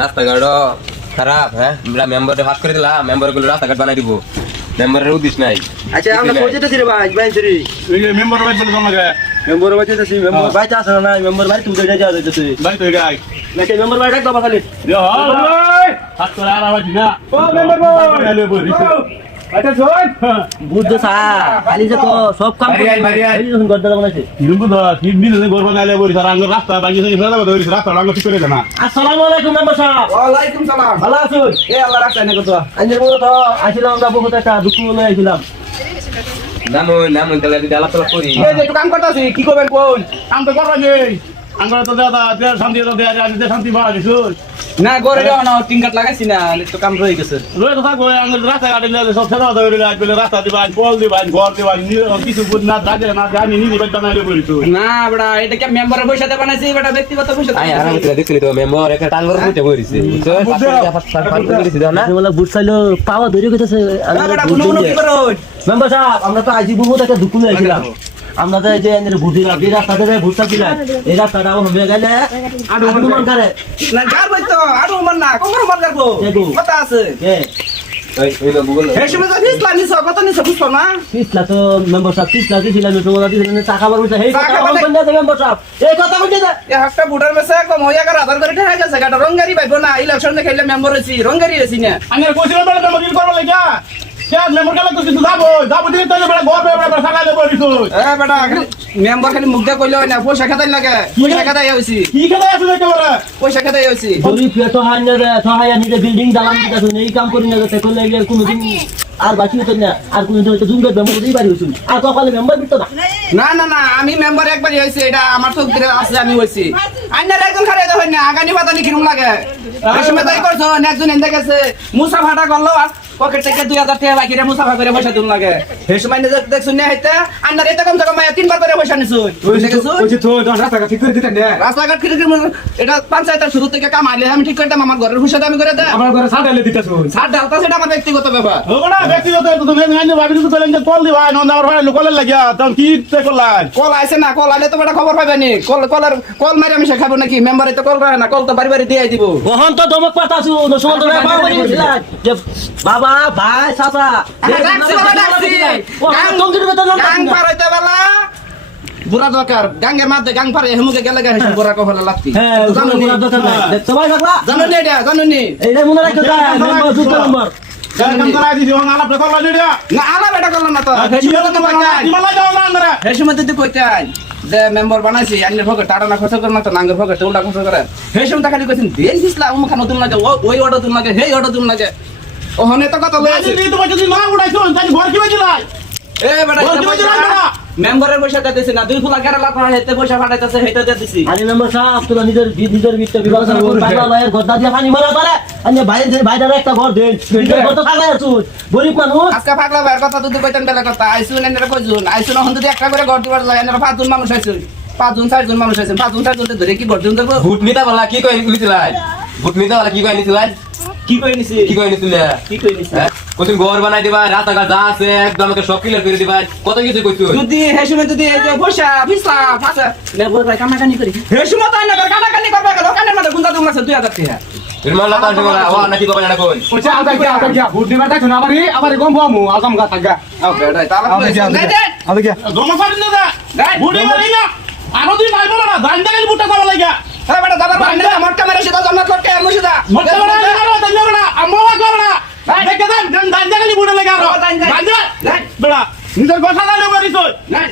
রাস্তাঘাট খারাপ। হ্যাঁ, আমরা মেম্বারে ভাগ করে দিলাম, মেম্বার গুলো রাস্তাঘাট বানাই দিব। মেম্বারের উদ্দেশ্য নাই। আচ্ছা আমরা পৌঁছেতে ছিরে ভাই বাইরে এই মেম্বার ভাই বলে কোন লাগে মেম্বার বাইতে আছি মেম্বার বাইতে আছে না মেম্বার ভাই তুমি যা যাও যাইতেছে ভাই তো গাই নাকি মেম্বার ভাই ডাক দাও খালি ইয়া ভাই হাত করে আর আওয়াজ না ও মেম্বার ভাই আলে বলি আচ্ছা শোন বুঝছো সা খালি যে তো সব কাম বাড়ি আই, বাড়ি আই। এই যখন গদ্দা বানাইছে ইরুম তো 3 দিন ধরে গরবা আলে বলি আর আঙ্গ রাস্তা বাকি সব ফেলা বলি রাস্তা রঙ ঠিক করে দেনা আসসালামু আলাইকুম মেম্বার সাহেব ওয়ালাইকুম সালাম। ভালো আছেন এ আল্লাহ রাখছেন কত? আজকে বলো তো আসিলাম আমরা বহুত একটা দুঃখ লয়ে আইছিলাম নামুন তাহলে যদি আলাপ টালাপ করি। এই যে একটু কাম করতেছি, কি করবেন কোন? কাম তো করবা যে আঙ্গ তো দাদা দেড় শান্তি তো দেয়া শান্তি পাওয়া গেছে না গরে যাও না, টিংকাট লাগাইছি না, একটু কাম রয়ে গেছে। রয়ে তো থাকবো আঙ্গ রাস্তা কাটে দিলে সব ফেলা ধরে বলে রাস্তা দিবা কল দিবা ঘর দিবা কিছু বুঝ না থাকে না জানি নি বেটা না বলি তো না বড়া, এটা কি মেম্বারের পয়সাতে বানাইছি, বেটা ব্যক্তিগত পয়সাতে আই বানাইছি? আরাম করে দেখলি তো মেম্বার একটা টাঙ্গর মুটে বইছে। বুঝছো? ফাট করেছি দাও না। বলে বুট চাইলো পাওয়া ধরে গেছে না বেটা, গুলো গুলো কি করো? মেম্বার সাহেব আমরা তো আজ বহুত একটা দুঃখ লয়ে আইছিলাম আমরা তো এই যে বুঝিলাম এই রাস্তাতে ভুট্টা ছিলাম এই রাস্তাটা হয়ে গেলে আনুমান করে না গার বই তো, আরো মান না, কোমর মান গারবো। দেখো। কথা আছে। ওই গুগল এই সময় তো ফিস লানিছ, কত নিছ বুঝছো না? পিছলা তো মেম্বার সাহেব পিছলা দিয়েছিলাম তোমার দিয়েছিলেন টাকা বার বলছে এই কথা বলছেন না মেম্বার সাহেব এই কথা বলছে না এ একটা বুটার মেসে কম হইয়া গেল, আধার করে ঠেকা গেছে, গাটা রঙ্গারি পাইবো না, ইলেকশন খেলে মেম্বার হইছি, রঙ্গারি হইছি না। আঙ্গ কইছিল বেটা তো মদিন করবা লাগা সে মেম্বার কালে তো কিছু যাবো দিন তো বেটা ঘর বেটা সাকালে বলি তো এ বেটা, মেম্বার খালি মুখ দিয়ে কইলো না, পয়সা খাতাই লাগে, পয়সা খাতাই হইছি, কি খেলা আছে দেখে বলে পয়সা খাতাই হইছি। গরিব পেটো হাইনা রে সহায় নিজে বিল্ডিং দালান দিতে শুনে এই কাম করি না যাতে কোন লাগলে কোনদিন আর বাকি হতো না আর কোনদিন হয়তো জুমকে মেম্বার দিই বাড়ি হইছিল আর কপালে মেম্বার দিত না না না না, আমি মেম্বার একবারই হইছি, এটা আমার চোখ দিয়ে আছে, আমি হইছি। আইনার একজন খারে তো হয় না, আগানি পাতানি কিরম লাগে। এই সময় তাই করছো, একজন এনে গেছে, মুসা ভাটা করলো, পকেট থেকে 2000 টাকা বাকি রে মুসা করে পয়সা দিন লাগে। এই সময় নিজে দেখছুন না হইতে, আইনার এতে কম থেকে মায়া 3 বার করে পয়সা নিছুন। কইছি তো রাস্তা ঠিক করে দিতেন না রাস্তাঘাট ঠিক এটা পঞ্চায়েতের শুরু থেকে কাম আইলে আমি ঠিক করতাম, আমার ঘরের পয়সা আমি করে দেয়। আমার ঘরে সাড়ালে দিতেছ ছাড় ডালতা সেটা আমার ব্যক্তিগত ব্যাপার। ওটা ব্যক্তিগত তো তুমি আইনে ভাবি তো বলেন যে কল দিবা নন্দ আমার ভাই লোকালে লাগিয়া তখন কি তে করলাই কল আইছে না, কল আইলে তো বেটা খবর পাবেনি। কল মারি আমি খাবো নাকি? মেম্বারে তো কল রাখে না, কল তো বাড়ি বাড়ি দিয়ে দিব। কখন তো দমক পাতাছু নসমান তো বাবা বলি যে বাবা ভাই চাচা রাখছি বাবা, রাখছি। তঙ্গির বেতন গাং পারাইতে বেলা বুড়া দরকার, গাঙ্গের মধ্যে গাং পারে হেমুকে গেলে গেছে বুড়া কপালে লাগতি। হ্যাঁ জানো নি? ওগুলো দরকার নাই সবাই থাকলা জানো নি এটা? জানো নি? এইটা মনে রাখতে যায় মেম্বার দুটো নম্বর কাম করাই দিছি ওন আলাপ করলা নিডা না আলা বেটা করলাম না তো। কি হলো তোমার হিমালয় যাও না আমরা সেই সময় যদি কইতে আই যে মেম্বার বানাইছি আইনের ভগে টাটা না খরচ করে না তো নাঙ্গের ভগে উল্টা খরচ করে। সেই সময় খালি কইছেন দেন দিছলা উম খানো তুমি লাগে, ওই অর্ডার তুমি লাগে, হেই অর্ডার তুমি লাগে। ওহনে তো কথা লই আছে। যদি তোমার যদি না উড়াইছো তাই ঘর কি বাজিলাই এ বেটা ঘর কি বাজিলাই বেটা মেম্বারের পয়সা দিতেছি না, 2 ফুলা কেরালা পা হেতে পয়সা ফাটাইতেছে, হেটা দিতেছি। আরে মেম্বার সাহেব তোরা নিজের বিত্ত বিভাজন করুন বাংলা ভাইয়ের গদ্দা দিয়ে পানি মারা পারে আরে বাইরে একটা ঘর দেন কত টাকা আছে গরিব মানুষ আজকে ফাকলা ভাইয়ের কথা যদি কইতেন বেলা কথা, আইসুন এনে কইছুন, আইসুন এখন যদি একটা করে ঘর দিবার যায়, এনে 5 জন মানুষ আইছুন, 5 জন 4 জন মানুষ আইছুন, 5 জন 4 জন ধরে কি ঘর দিন দেবো? ভোট নিতে বলা কি কই নিছিলাই? ভোট নিতে বলা কি কই নিছিলাই? কি কই নিছি? কি কই নিছিলে? কি কই নিছি? কতদিন ঘর বানাই দিবা, রাস্তাঘাট যা আছে একদম আমাকে সব ক্লিয়ার করে দিবা, কত কিছু কইছো। যদি হে সময় যদি এই যে পয়সা ফিসলা ফাসা মেম্বার ভাই কামাকানি করি, হে সময় তাই না কানাকানি করবে, দোকানের মধ্যে গুন্দা দুম আছে 2000 টাকা। নির্মলা তার সঙ্গে ও নাকি কবে না কই। ওটা আলকা কি ভোট দিবা তাই না আমারই গম পামু আগাম গা থাকা আও বেটা তালা নাই দে আলকা জমা করে দিন দা নাই ভোট দিবা না আরো দিন আইবো না দান দাগে ভোটটা করা লাগা হে বেটা দাবার ভাই না আমার ক্যামেরা সেটা জান্নাত করতে আর মুশিদা মত বড় না দান দাগে না আমোয়া করনা দেখে দান দান দাগে ভোট লাগা আরো দান দাগে বেড়া নিজের কথা না লবারিছ নাই